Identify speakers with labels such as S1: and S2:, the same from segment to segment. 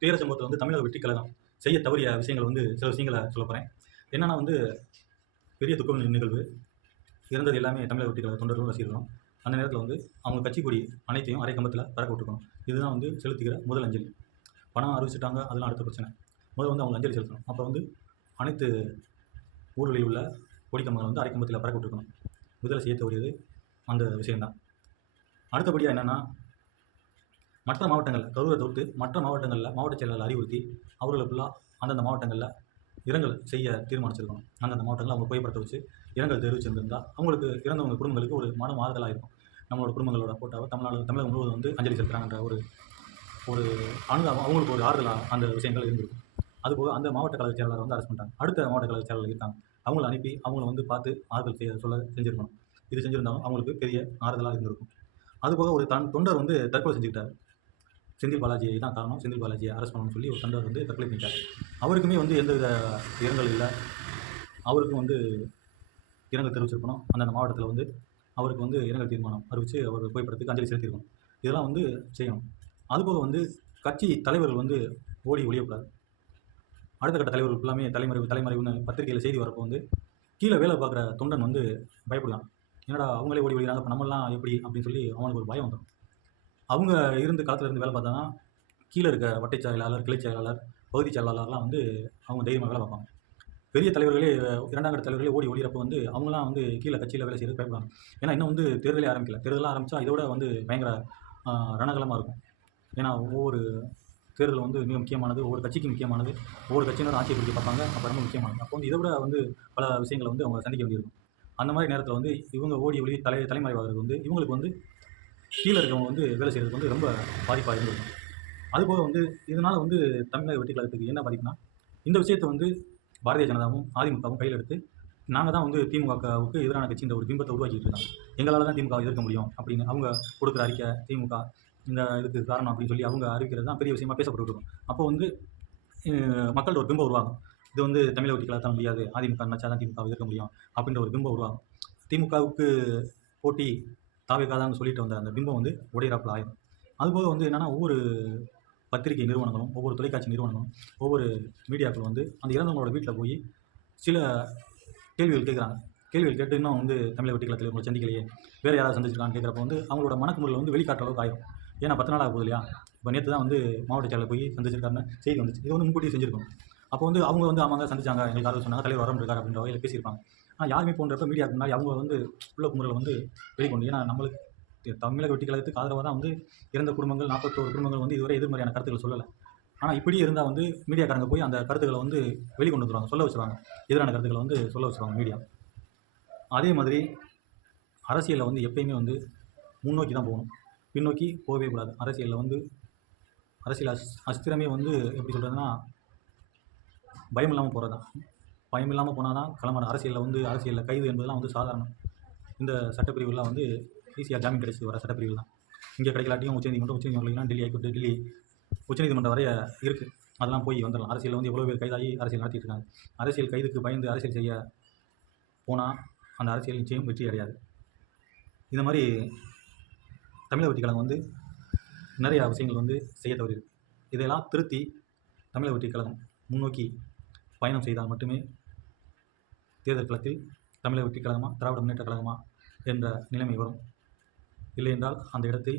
S1: துயர சம்பவத்தில் வந்து தமிழக வெற்றி கழகம் செய்ய தவறிய விஷயங்கள் வந்து சில விஷயங்களை சொல்ல போகிறேன் என்னன்னா வந்து பெரிய துக்கம் நிகழ்வு இறந்தது எல்லாமே தமிழக வெற்றி கழக தொண்டர்களும் ரசிகர்களும் அந்த நேரத்தில் வந்து அவங்க கட்சி கொடி அனைத்தையும் அரை கம்பத்தில் பறக்க விட்டுருக்கணும். இதுதான் வந்து செலுத்துகிற முதல் அஞ்சலி. பணம் அறிவிச்சிட்டாங்க அதெல்லாம் அடுத்த பிரச்சனை. முதல்ல வந்து அவங்க அஞ்சலி செலுத்தணும். அப்போ வந்து அனைத்து ஊர்களில் உள்ள கொடிக்கம்பங்களை வந்து அரை கம்பத்தில் பறக்க விட்டுருக்கணும். விடுதலை செய்ய தவறியது அந்த விஷயம்தான். அடுத்தபடியாக என்னென்னா மற்ற மாவட்டங்களில் கரூரை தவிர்த்து மற்ற மாவட்டங்களில் மாவட்ட செயலாளர் அறிவுறுத்தி அவர்களை ஃபுல்லாக அந்தந்த மாவட்டங்களில் இரங்கல் செய்ய தீர்மானிச்சிருக்கணும். அந்தந்த மாவட்டங்களில் அவங்க புகைப்படத்தை வச்சு இரங்கல் தெரிவிச்சிருந்திருந்தால் அவங்களுக்கு இறந்தவங்க குடும்பங்களுக்கு ஒரு மனம் ஆறுதலாக இருக்கும். நம்மளோட குடும்பங்களோட ஃபோட்டோவை தமிழ்நாடு தமிழகம் முழுவதும் வந்து அஞ்சலி செலுத்துறாங்கன்ற ஒரு ஒரு அனுதாபம் அவங்களுக்கு ஒரு ஆறுதலாக அந்த விஷயங்கள் இருந்திருக்கும். அதுபோக அந்த மாவட்ட கழக செயலாளர் வந்து அரெஸ்ட் பண்ணிட்டாங்க. அடுத்த மாவட்ட கழக செயலாளர் இருக்காங்க. அவங்கள அனுப்பி அவங்கள வந்து பார்த்து ஆறுதல் செய்ய சொல்ல செஞ்சுருக்கணும். இது செஞ்சுருந்தாலும் அவங்களுக்கு பெரிய ஆறுதலாக இருந்திருக்கும். அதுபோக ஒரு தன் தொண்டர் வந்து தற்கொலை செஞ்சுக்கிட்டார். செந்தில் பாலாஜி தான் காரணம். செந்தில் பாலாஜியை அரெஸ்ட் பண்ணணும்னு சொல்லி ஒரு தொண்டர் வந்து தற்கொலை பண்ணிட்டார். அவருக்குமே வந்து எந்தவித இரங்கல் இல்லை. அவருக்கும் வந்து இரங்கல் தெரிவிச்சிருக்கணும். அந்தந்த மாவட்டத்தில் வந்து அவருக்கு வந்து இரங்கல் தீர்மானம் அறிவித்து அவர் புகைப்படத்துக்கு அஞ்சலி செலுத்தியிருக்கணும். இதெல்லாம் வந்து செய்யணும். அதுபோக வந்து கட்சி தலைவர்கள் வந்து ஓடி ஒழியக்கூடாது அடுத்த கட்ட தலைவர்கள் எல்லாமே தலைமறைவு தலைமறைவுன்னு பத்திரிகையில் செய்தி வரப்போ வந்து கீழே வேலை பார்க்குற தொண்டன் வந்து பயப்படலாம் என்னடா அவங்களே ஓடி ஒழிகிறாங்க இப்போ நம்மளாம் எப்படி அப்படின்னு சொல்லி அவனுக்கு ஒரு பயம் வந்துடும் அவங்க இருந்து களத்தில் இருந்து வேலை பார்த்தாங்கன்னா கீழே இருக்க வட்டை செயலாளர் கிளை செயலாளர் பகுதி செயலாளர்லாம் வந்து அவங்க தைரியமாக வேலை பார்ப்பாங்க. பெரிய தலைவர்களே இரண்டாம் கட்ட தலைவர்களே ஓடி ஒழிகிறப்போ வந்து அவங்களாம் வந்து கீழே கட்சியில் வேலை செய்யறது பயப்படுவாங்க. ஏன்னா இன்னும் வந்து தேர்தலே ஆரம்பிக்கல. தேர்தலாக ஆரம்பித்தா இதோட வந்து பயங்கர ரணகலமாக இருக்கும். ஏன்னா ஒவ்வொரு தேர்தல் வந்து மிக முக்கியமானது ஒவ்வொரு கட்சிக்கு முக்கியமானது ஒவ்வொரு கட்சியினரும் ஆட்சியை பிடிக்க பார்ப்பாங்க அப்போ ரொம்ப முக்கியமானது. அப்போ வந்து இதை விட வந்து பல விஷயங்களை வந்து அவங்க சந்திக்க வேண்டியிருக்கும். அந்த மாதிரி நேரத்தில் வந்து இவங்க ஓடி ஒளி தலை தலைமறைவாகிறது வந்து இவங்களுக்கு வந்து கீழே இருக்கவங்க வந்து வேலை செய்கிறதுக்கு வந்து ரொம்ப பாதிப்பாக இருந்திருக்கும். அதுபோக வந்து இதனால் வந்து தமிழக வெட்டிக்கலத்துக்கு என்ன பாதிப்புனா இந்த விஷயத்தை வந்து பாரதிய ஜனதாவும் அதிமுகவும் கையில் எடுத்து நாங்கள் தான் வந்து திமுகவுக்கு எதிரான கட்சின்ற ஒரு பிம்பத்தை உருவாக்கிட்டு இருக்காங்க. எங்களால் தான் திமுக எதிர்க்க முடியும் அப்படின்னு அவங்க கொடுக்குற அறிக்கை திமுக இந்த இதுக்கு காரணம் அப்படின்னு சொல்லி அவங்க அறிவிக்கிறது தான் பெரிய விஷயமா பேசப்பட்டு இருக்கும் அப்போ வந்து மக்கள்கிட்ட ஒரு பிம்பம் உருவாகும். இது வந்து தமிழக வெட்டிக்கலாக தான் முடியாது அதிமுக நினச்சா தான் திமுக எதிர்க்க முடியும் அப்படின்ற ஒரு பிம்பம் உருவாகும். திமுகவுக்கு போட்டி தாவிக்காதான்னு சொல்லிட்டு வந்த அந்த பிம்பம் வந்து உடையிறப்பில் ஆயிரும். அதுபோக வந்து என்னென்னா ஒவ்வொரு பத்திரிகை நிறுவனங்களும் ஒவ்வொரு தொலைக்காட்சி நிறுவனங்களும் ஒவ்வொரு மீடியாக்களும் வந்து அந்த இறந்தவங்களோட வீட்டில் போய் சில கேள்விகள் கேட்குறாங்க கேள்விகள் கேட்டு இன்னும் வந்து தமிழக வெற்றி கழகத்தில் உங்களை சந்திக்கலையே வேறு யாராவது சந்திச்சிருக்கான்னு கேட்குறப்ப வந்து அவங்களோட மனக்குமுறையில் வந்து வெளிக்காட்டுற அளவுக்கு ஆயிரும். ஏன்னா பத்து நாள் ஆக போகுது இல்லையா? இப்போ நேற்று தான் வந்து மாவட்ட செயலர் போய் சந்திச்சிருக்காருன்னு செய்தி வந்துச்சு. இது வந்து முன்கூட்டியே செஞ்சிருக்கோம் அப்போ வந்து அவங்க வந்து ஆமாங்க சந்திச்சாங்க எங்களுக்கு யாராவது சொன்னாங்க தலைவர் வரம் இருக்கார் அப்படின்ற வகையில் பேசியிருப்பாங்க. ஆனால் யாருமே போன்றப்ப மீடியாவுக்கு முன்னாடி அவங்க வந்து உள்ள குமுறலை வந்து வெளிக்கொண்டு. ஏன்னா நம்மளுக்கு தமிழக வெட்டி கழகத்துக்கு ஆதரவாக தான் வந்து இறந்த குடும்பங்கள் நாற்பத்தோரு குடும்பங்கள் வந்து இதுவரை எதிர்மறையான கருத்துக்கள் சொல்லலை. ஆனால் இப்படி இருந்தால் வந்து மீடியாக்காரங்க போய் அந்த கருத்துக்களை வந்து வெளிக்கொண்டு வந்துருவாங்க சொல்ல வச்சுருவாங்க. எதிரான கருத்துக்களை வந்து சொல்ல வச்சுருவாங்க மீடியா அதே மாதிரி அரசியலில் வந்து எப்பயுமே வந்து முன்னோக்கி தான் போகணும். பின்னோக்கி போகவே கூடாது. அரசியலில் வந்து அரசியல் அஸ் அஸ்திரமே வந்து எப்படி சொல்கிறதுனா பயம் இல்லாமல் போகிறது தான் பயம் இல்லாமல் போனால் தான் களமான அரசியலில் வந்து அரசியலில் கைது என்பதெல்லாம் வந்து சாதாரணம். இந்த சட்டப்பிரிவுலாம் வந்து ஈஸியாக ஜாமீன் கிடைச்சி வர சட்டப்பிரிவு தான். இங்கே கிடைக்கலாட்டியும் உச்சநீதிமன்றம் உச்சநீதிமன்றம் டெல்லி ஹைகோர்ட் டெல்லி உச்சநீதிமன்றம் வரைய இருக்குது அதெல்லாம் போய் வந்துடலாம். அரசியலில் வந்து எவ்வளோ பேர் கைதாகி அரசியல் நடத்திட்டு இருக்காங்க அரசியல் கைதுக்கு பயந்து அரசியல் செய்ய போனால் அந்த அரசியல் நிச்சயம் வெற்றி அடையாது. இந்த மாதிரி தமிழக வெற்றி கழகம் வந்து நிறையா விஷயங்கள் வந்து செய்ய தவறியிருக்கு. இதையெல்லாம் திருத்தி தமிழக வெற்றி கழகம் முன்னோக்கி பயணம் செய்தால் மட்டுமே தேர்தல் களத்தில் தமிழக வெற்றி கழகமா திராவிட முன்னேற்ற கழகமா என்ற நிலைமை வரும். இல்லை என்றால் அந்த இடத்தை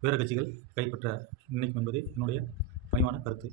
S1: வேறு கட்சிகள் கைப்பற்ற நினைக்கும் என்பதே என்னுடைய பணிவான கருத்து.